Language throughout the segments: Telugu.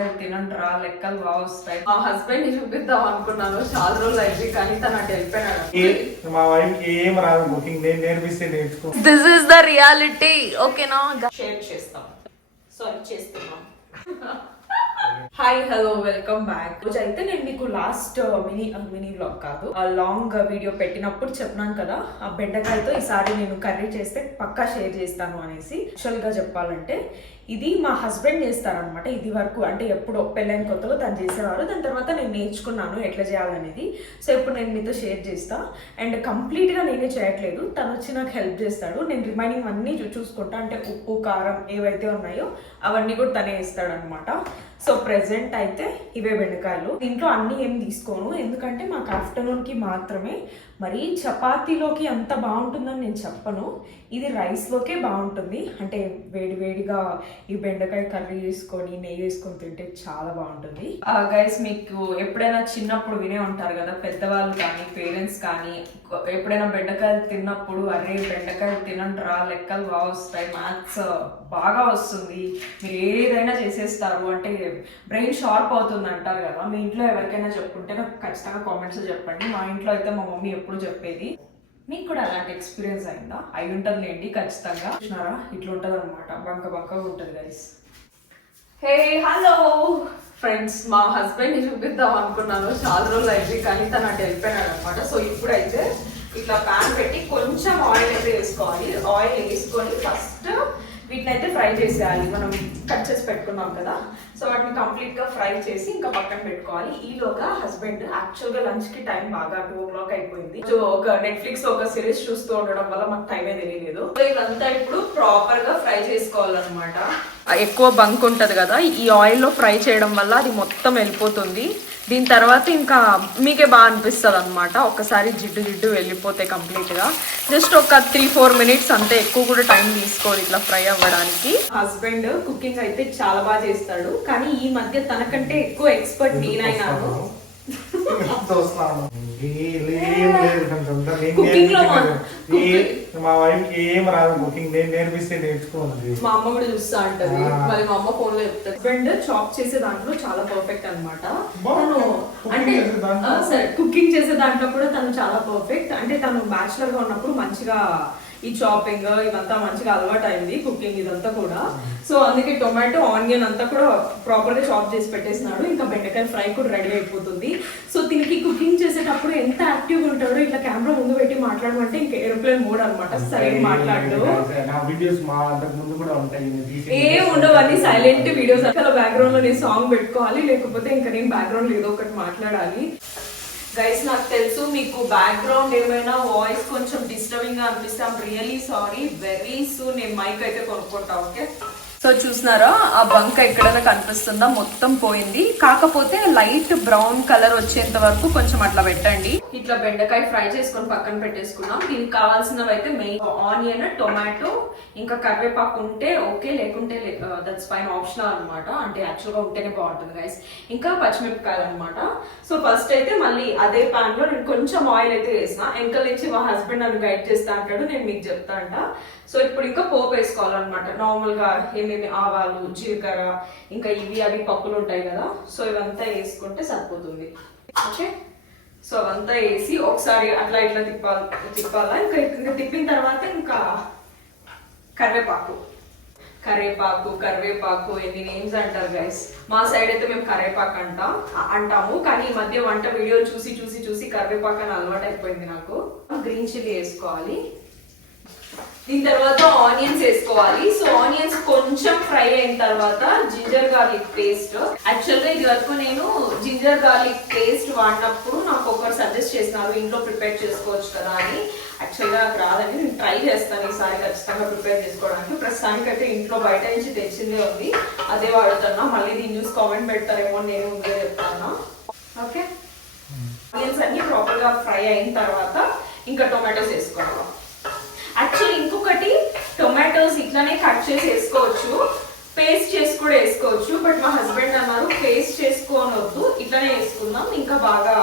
బెండకాయలు తినండి రా, లెక్కలు బాగా వస్తాయి. మా హస్బెండ్ ని చూపిద్దాం అనుకున్నాను, చాలా రోజులు అయింది, కానీ తను అటు వెళ్ళిపోయాడు. మా వైఫ్ ఏం రాదు కుకింగ్, నేను నేర్పిస్తే నేర్చుకో. This is the reality. ఓకేనా, షేర్ చేస్తాం. సారీ, చేస్తున్నాం. Hi, hello, welcome back. రోజు అయితే నేను మీకు లాస్ట్ మినీ వ్లాగ్ కాదు, లాంగ్ వీడియో పెట్టినప్పుడు చెప్పినాను కదా, ఆ బెండకాయతో ఈసారి నేను కర్రీ చేస్తే పక్కా షేర్ చేస్తాను అనేసి. యాక్చువల్ గా చెప్పాలంటే ఇది మా హస్బెండ్ చేస్తారనమాట. ఇది వరకు అంటే ఎప్పుడో పెళ్ళైన కొత్తలో తను చేసేవారు, దాని తర్వాత నేను నేర్చుకున్నాను ఎట్లా చేయాలనేది. సో ఇప్పుడు నేను మీతో షేర్ చేస్తా. అండ్ కంప్లీట్ గా నేనే చేయట్లేదు, తను వచ్చి నాకు హెల్ప్ చేస్తాడు. నేను రిమైనింగ్ అన్ని చూసుకుంటా, అంటే ఉప్పు కారం ఏవైతే ఉన్నాయో అవన్నీ కూడా తనే ఇస్తాడు అనమాట. సో ప్రెసెంట్ అయితే ఇవే బెండకాయలు. దీంట్లో అన్ని ఏం తీసుకోను, ఎందుకంటే మాకు ఆఫ్టర్నూన్ కి మాత్రమే. మరి చపాతీలోకి అంత బాగుంటుందని నేను చెప్పను, ఇది రైస్ లోకే బాగుంటుంది. అంటే వేడివేడిగా ఈ బెండకాయ కర్రీ చేసుకొని నెయ్యి వేసుకొని తింటే చాలా బాగుంటుంది. గైస్, మీకు ఎప్పుడైనా చిన్నప్పుడు వినే ఉంటారు కదా, పెద్దవాళ్ళు కానీ పేరెంట్స్ కానీ ఎప్పుడైనా బెండకాయలు తిన్నప్పుడు, అరే బెండకాయలు తినండి రా, లెక్కలు బాగా వస్తాయి, మ్యాథ్స్ బాగా వస్తుంది, మీరు ఏదైనా చేసేస్తారు, అంటే బ్రెయిన్ షార్ప్ అవుతుంది అంటారు కదా. మీ ఇంట్లో ఎవరికైనా చెప్పుకుంటే నాకు ఖచ్చితంగా కామెంట్స్ చెప్పండి. మా ఇంట్లో అయితే మా మమ్మీ ఎప్పుడు చెప్పేది. మీకు కూడా అలాంటి ఎక్స్పీరియన్స్ అయిందా? అయి ఉంటుంది లేండి ఖచ్చితంగా. చూసినారా, ఇట్లా ఉంటుంది అనమాట, బంకగా ఉంటుంది గైస్. హే, హలో ఫ్రెండ్స్, మా హస్బెండ్ ని చూపిద్దాం అనుకున్నాను, చాలా రోజులు అయింది, కానీ తను అటు వెళ్ళిపోయాడు అనమాట. సో ఇప్పుడైతే ఇట్లా ప్యాన్ పెట్టి కొంచెం ఆయిల్ అయితే వేసుకోవాలి. ఆయిల్ వేసుకొని ఫస్ట్ వీటిని అయితే ఫ్రై చేసేయాలి. మనం కట్ చేసి పెట్టుకున్నాం కదా, సో వాటిని కంప్లీట్ గా ఫ్రై చేసి ఇంకా పక్కన పెట్టుకోవాలి. ఈలోగా హస్బెండ్ యాక్చువల్ గా లంచ్ కి టైం బాగా 2 o'clock అయిపోయింది. సో ఒక నెట్ఫ్లిక్స్ ఒక సిరీస్ చూస్తూ ఉండడం వల్ల మాకు టైమే తెలియలేదు. సో ఇదంతా ఇప్పుడు ప్రాపర్ గా ఫ్రై చేసుకోవాలన్నమాట. ఎక్కువ బంక్ ఉంటది కదా, ఈ ఆయిల్ లో ఫ్రై చేయడం వల్ల అది మొత్తం వెళ్ళిపోతుంది. దీని తర్వాత ఇంకా మీకే బాగా అనిపిస్తుంది అనమాట. ఒకసారి జిడ్డు వెళ్ళిపోతే కంప్లీట్ గా. జస్ట్ ఒక 3-4 minutes అంతే, ఎక్కువ కూడా టైం తీసుకోవాలి ఇట్లా ఫ్రై అవ్వడానికి. హస్బెండ్ కుకింగ్ అయితే చాలా బాగా చేస్తాడు, కానీ ఈ మధ్య తనకంటే ఎక్కువ ఎక్స్పర్ట్ నేనైనాను. మా వైఫ్ ఏం రాదు కుకింగ్, నేను నేర్పిస్తే నేర్చుకోండి. మా అమ్మ కూడా చూస్తా ఉంటది, మరి మా అమ్మ ఫోన్ లో చెప్తారు. హస్బెండ్ చాప్ చేసే దాంట్లో చాలా పర్ఫెక్ట్ అనమాట. తను అంటే సరే కుకింగ్ చేసే దాంట్లో కూడా తను చాలా పర్ఫెక్ట్. అంటే తను బ్యాచులర్ గా ఉన్నప్పుడు మంచిగా ఈ చాపింగ్ ఇదంతా మంచిగా అలవాటు అయింది, కుకింగ్ ఇదంతా కూడా. సో అందుకే టొమాటో ఆనియన్ అంతా కూడా ప్రాపర్ గా చాప్ చేసి పెట్టేసినాడు. ఇంకా బెండకాయ ఫ్రై కూడా రెడీ అయిపోతుంది. సో దీనికి కుకింగ్ చేసేటప్పుడు ఎంత యాక్టివ్ గా ఉంటాడో, ఇట్లా కెమెరా ముందు పెట్టి మాట్లాడమంటే ఇంకా ఏరోప్లేన్ మోడ్ అనమాట. సరే మాట్లాడు, ఏం ఉండవు, అన్ని సైలెంట్ వీడియోస్. అసలు బ్యాక్గ్రౌండ్ లో నేను సాంగ్ పెట్టుకోవాలి, లేకపోతే ఇంకా నేను బ్యాక్గ్రౌండ్ ఏదో ఒకటి మాట్లాడాలి. గైస్, నాకు తెలుసు మీకు బ్యాక్గ్రౌండ్ ఏమైనా వాయిస్ కొంచెం డిస్టర్బింగ్ గా అనిపిస్తే I'm really sorry. Very soon నేను మైక్ అయితే కొనుక్కుంటా. ఓకే, సో చూసినారా, ఆ బంక ఎక్కడైనా కనిపిస్తుందా? మొత్తం పోయింది. కాకపోతే లైట్ బ్రౌన్ కలర్ వచ్చేంత వరకు కొంచెం అట్లా పెట్టండి. ఇట్లా బెండకాయ ఫ్రై చేసుకొని పక్కన పెట్టేసుకున్నాం. దీనికి కావాల్సినవి అయితే మెయిన్ ఆనియన్, టొమాటో, ఇంకా కరివేపాకు ఉంటే ఓకే, లేకుంటే దట్స్ ఫైన్, ఆప్షనల్ అనమాట. అంటే యాక్చువల్ గా ఉంటేనే బాగుంటుంది గైస్. ఇంకా పచ్చిమిరపకాయలు అనమాట. సో ఫస్ట్ అయితే మళ్ళీ అదే పాన్ లో నేను కొంచెం ఆయిల్ అయితే వేసిన. వెనకాల నుంచి మా హస్బెండ్ నన్ను గైడ్ చేస్తా అంటాడు, నేను మీకు చెప్తా అంట. సో ఇప్పుడు ఇంకా పోపు వేసుకోవాలన్నమాట. నార్మల్ గా ఏమేమి ఆవాలు, జీలకర్ర, ఇంకా ఇవి అవి పప్పులు ఉంటాయి కదా, సో ఇవంతా వేసుకుంటే సరిపోతుంది. ఓకే, సో అవంతా వేసి ఒకసారి అట్లా ఇట్లా తిప్పాలా. ఇంకా తిప్పిన తర్వాత ఇంకా కరివేపాకు ఎన్ని నేమ్స్ అంటారు గైస్. మా సైడ్ అయితే మేము కరివేపాకు అంటాము, కానీ ఈ మధ్య వంట వీడియో చూసి కరివేపాకు అని అలవాటు అయిపోయింది నాకు. గ్రీన్ చిల్లీ వేసుకోవాలి. దీని తర్వాత ఆనియన్స్ వేసుకోవాలి. సో ఆనియన్స్ కొంచెం ఫ్రై అయిన తర్వాత జింజర్ గార్లిక్ పేస్ట్. యాక్చువల్ గా ఇది వరకు నేను జింజర్ గార్లిక్ పేస్ట్ వాడినప్పుడు నాకు ఒకరు సజెస్ట్ చేసినారు, ఇంట్లో ప్రిపేర్ చేసుకోవచ్చు కదా అని. యాక్చువల్ గా నాకు రాదని, నేను ట్రై చేస్తాను ఈసారి ఖచ్చితంగా ప్రిపేర్ చేసుకోవడానికి. ప్రస్తుతానికైతే ఇంట్లో బయట నుంచి తెచ్చిందే ఉంది, అదే వాడుతున్నా. మళ్ళీ దీన్ని చూసి కామెంట్ పెడతారేమో, నేను ముందే చెప్తాను. ఓకే, ఆనియన్స్ అన్ని ప్రాపర్ గా ఫ్రై అయిన తర్వాత ఇంకా టొమాటోస్ వేసుకోవాలి. యాక్చువల్లీ ఇంకొకటి, టొమాటోస్ ఇట్లానే కట్ చేసి వేసుకోవచ్చు, పేస్ట్ చేసి కూడా వేసుకోవచ్చు. బట్ మా హస్బెండ్ అన్నారు పేస్ట్ చేసుకోనొద్దు, ఇట్లానే వేసుకుందాం, ఇంకా బాగా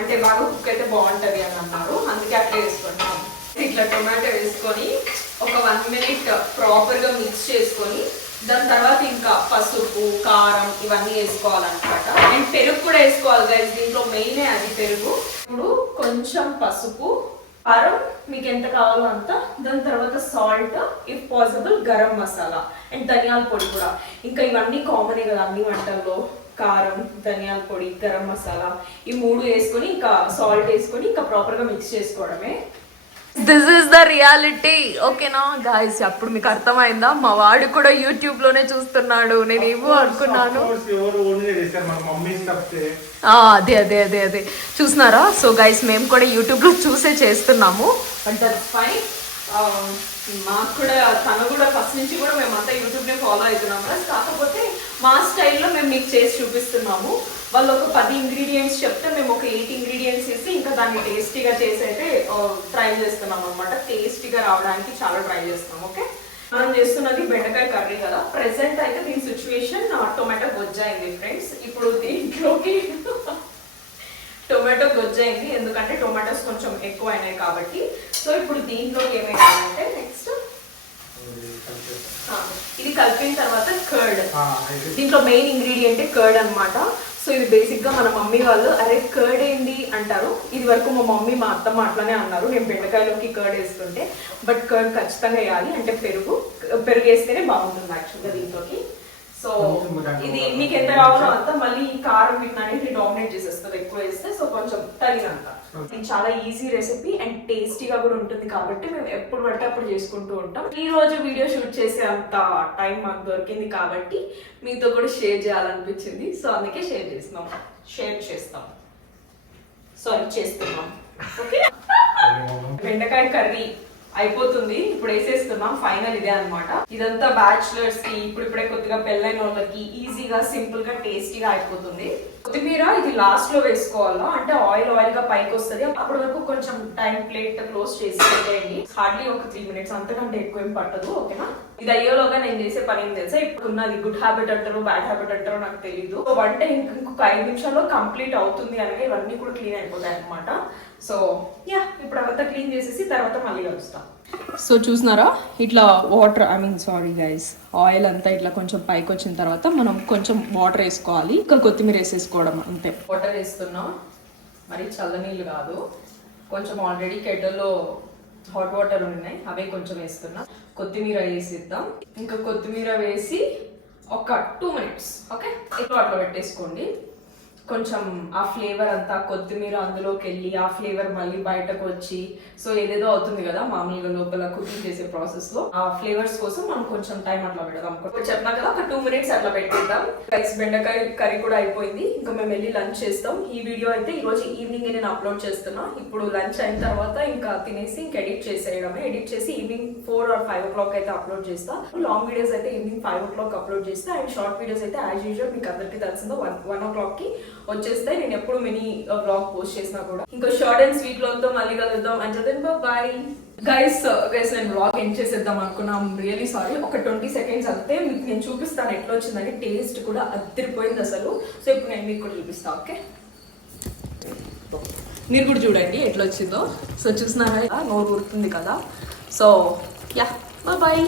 అంటే బాగా కుక్ అయితే బాగుంటది అని అన్నారు. అందుకే అట్లా వేసుకుంటాం. ఇట్లా టొమాటో వేసుకొని ఒక 1 minute ప్రాపర్ గా మిక్స్ చేసుకొని దాని తర్వాత ఇంకా పసుపు కారం ఇవన్నీ వేసుకోవాలన్నమాట. అండ్ పెరుగు కూడా వేసుకోవాలి గైస్, దీంట్లో మెయిన్ అది పెరుగు. ఇప్పుడు కొంచెం పసుపు, కారం మీకు ఎంత కావాలో అంత, దాని తర్వాత salt, if possible garam masala and ధనియాల పొడి కూడా. ఇంకా ఇవన్నీ కామనే కదా అన్ని వంటల్లో, కారం, ధనియాల పొడి, గరం మసాలా ఈ 3 వేసుకొని ఇంకా సాల్ట్ వేసుకొని ఇంకా ప్రాపర్గా మిక్స్ చేసుకోవడమే. దిస్ ఇస్ ద రియాలిటీ, ఓకేనా గాయస్? అప్పుడు మీకు అర్థమైందా? మా వాడు కూడా యూట్యూబ్ లోనే చూస్తున్నాడు, నేనేమో అనుకున్నాను. అదే అదే అదే అదే చూస్తున్నారా? సో గైస్ మేము కూడా యూట్యూబ్ లో చూసే చేస్తున్నాము, బట్ దట్స్ ఫైన్. మాకు కూడా తను కూడా ఫస్ట్ నుంచి కూడా మేమంతా యూట్యూబ్ నే ఫాలో అవుతున్నాము. కాకపోతే మా స్టైల్లో మేము మీకు చేసి చూపిస్తున్నాము. వాళ్ళు ఒక 10 ఇంగ్రీడియంట్స్ చెప్తే మేము ఒక 8 ఇంగ్రీడియంట్స్ వేసి ఇంకా దాన్ని టేస్టీగా చేసి అయితే ట్రై చేస్తున్నాం అనమాట. టేస్టీగా రావడానికి చాలా ట్రై చేస్తాం. ఓకే, మనం చేస్తున్నది బెండకాయ కర్రీ కదా. ప్రెసెంట్ అయితే దీని సిచ్యువేషన్ టొమాటో గొజ్జైంది ఫ్రెండ్స్. ఇప్పుడు దీంట్లోకి టొమాటో గొజ్జైంది ఎందుకంటే టొమాటోస్ కొంచెం ఎక్కువ అయినాయి కాబట్టి. సో ఇప్పుడు దీంట్లోకి ఏమైందంటే నెక్స్ట్ ఇది కలిపిన తర్వాత కర్డ్. దీంట్లో మెయిన్ ఇంగ్రీడియంట్ కర్డ్ అన్నమాట. సో ఇది బేసిక్ గా మన మమ్మీ వాళ్ళు అరే కర్డ్ ఏంటి అంటారు. ఇది వరకు మా మమ్మీ మా అత్తమ్మ అట్లానే అన్నారు నేను బెండకాయలోకి కర్డ్ వేస్తుంటే, బట్ కర్డ్ ఖచ్చితంగా వేయాలి. అంటే పెరుగు వేస్తేనే బాగుంటుంది యాక్చువల్గా దీంట్లోకి. సో ఇది మీకు ఎంత కావాలో అంత, మళ్ళీ ఈ కారం వీటిని డామినేట్ చేసేస్తుంది ఎక్కువ వేస్తే. సో కొంచెం తగినంత. ఇది చాలా ఈజీ రెసిపీ అండ్ టేస్టీగా కూడా ఉంటుంది కాబట్టి మేము ఎప్పుడు పడితే అప్పుడు చేసుకుంటూ ఉంటాం. ఈ రోజు వీడియో షూట్ చేసే అంత టైం మాకు దొరికింది కాబట్టి మీతో కూడా షేర్ చేయాలనిపించింది. సో అందుకే చేస్తున్నాం. ఓకే, బెండకాయ కర్రీ అయిపోతుంది. ఇప్పుడు వేసేస్తున్నాం. ఫైనల్ ఇదే అన్నమాట. ఇదంతా బ్యాచులర్స్ కి ఇప్పుడిప్పుడే కొద్దిగా పెళ్ళైన వాళ్ళకి ఈజీగా సింపుల్ గా టేస్టీగా అయిపోతుంది. కొత్తిమీర ఇది లాస్ట్ లో వేసుకోవాలా, అంటే ఆయిల్ గా పైకి వస్తుంది. అప్పటి వరకు కొంచెం టైం ప్లేట్ క్లోజ్ చేసి పెట్టేయండి. హార్డ్లీ ఒక 3 minutes, అంతకంటే ఎక్కువ ఏం పట్టదు. ఓకేనా? ఇది అయ్యేలోగా నేను చేసే పని ఏం తెలుసా? ఇప్పుడు ఉన్నది గుడ్ హ్యాబిట్ అంటారో బ్యాడ్ హ్యాబిట్ అంటారో నాకు తెలీదు. వంట ఇంకొక 5 నిమిషాల్లో కంప్లీట్ అవుతుంది అనగా ఇవన్నీ కూడా క్లీన్ అయిపోతాయి అనమాట. సో యా, ఇప్పుడు అవంతా క్లీన్ చేసేసి తర్వాత మళ్ళీ కలుస్తాం. సో చూస్తున్నారా, ఇట్లా వాటర్ సారీ గైస్, ఆయిల్ అంతా ఇట్లా కొంచెం పైకి వచ్చిన తర్వాత మనం కొంచెం వాటర్ వేసుకోవాలి. ఇంకా కొత్తిమీర వేసేసుకోవడం అంతే. వాటర్ వేస్తున్నాం, మరి చల్లనీళ్ళు కాదు. కొంచెం ఆల్రెడీ కెటల్లో హాట్ వాటర్ ఉన్నాయి, అవే కొంచెం వేస్తున్నా. కొత్తిమీర వేసిద్దాం. ఇంకా కొత్తిమీర వేసి ఒక 2 minutes ఓకే ఇట్లా అట్లా పెట్టేసుకోండి. కొంచెం ఆ ఫ్లేవర్ అంతా కొత్తిమీర అందులోకి వెళ్ళి ఆ ఫ్లేవర్ మళ్ళీ బయటకు వచ్చి సో ఏదేదో అవుతుంది కదా మామూలుగా లోపల కుకింగ్ చేసే ప్రాసెస్ లో. ఆ ఫ్లేవర్స్ కోసం మనం కొంచెం టైం అట్లా పెడదాం. చెప్పినా కదా ఒక 2 minutes అట్లా పెట్టేద్దాం. రైస్ బెండకాయ కర్రీ కూడా అయిపోయింది. ఇంకా మేము వెళ్ళి లంచ్ చేస్తాం. ఈ వీడియో అయితే ఈ రోజు ఈవినింగ్ నేను అప్లోడ్ చేస్తున్నా. ఇప్పుడు లంచ్ అయిన తర్వాత ఇంకా తినేసి ఇంకా ఎడిట్ చేసేయడమే. ఎడిట్ చేసి ఈవినింగ్ 4 or 5 o'clock అయితే అప్లోడ్ చేస్తా. లాంగ్ వీడియోస్ అయితే ఈవినింగ్ 5 o'clock అప్లోడ్ చేస్తా. అండ్ షార్ట్ వీడియోస్ అయితే యాజ్ యూజువల్ మీకు అందరికీ తెలిసిందో 1 o'clock కి వచ్చేస్తాయి. నేను ఎప్పుడు మినీ వ్లాగ్ పోస్ట్ చేసినా కూడా. ఇంకో షార్ట్ అండ్ స్వీట్ వ్లాగ్ తో మళ్ళీ కలుద్దాం. అంటే బాయ్ గైస్. నేను వ్లాగ్ ఎండ్ చేసేద్దాం అనుకున్నాం. Really sorry. ఒక 20 seconds అంతే. మీకు నేను చూపిస్తాను ఎట్లా వచ్చిందని. టేస్ట్ కూడా అదిరిపోయింది అసలు. సో ఇప్పుడు నేను మీకు కూడా చూపిస్తాను. ఓకే, మీరు కూడా చూడండి ఎట్లా వచ్చిందో. సో చూస్తున్నారా, నోరు ఊరుతుంది కదా. So yeah, bye.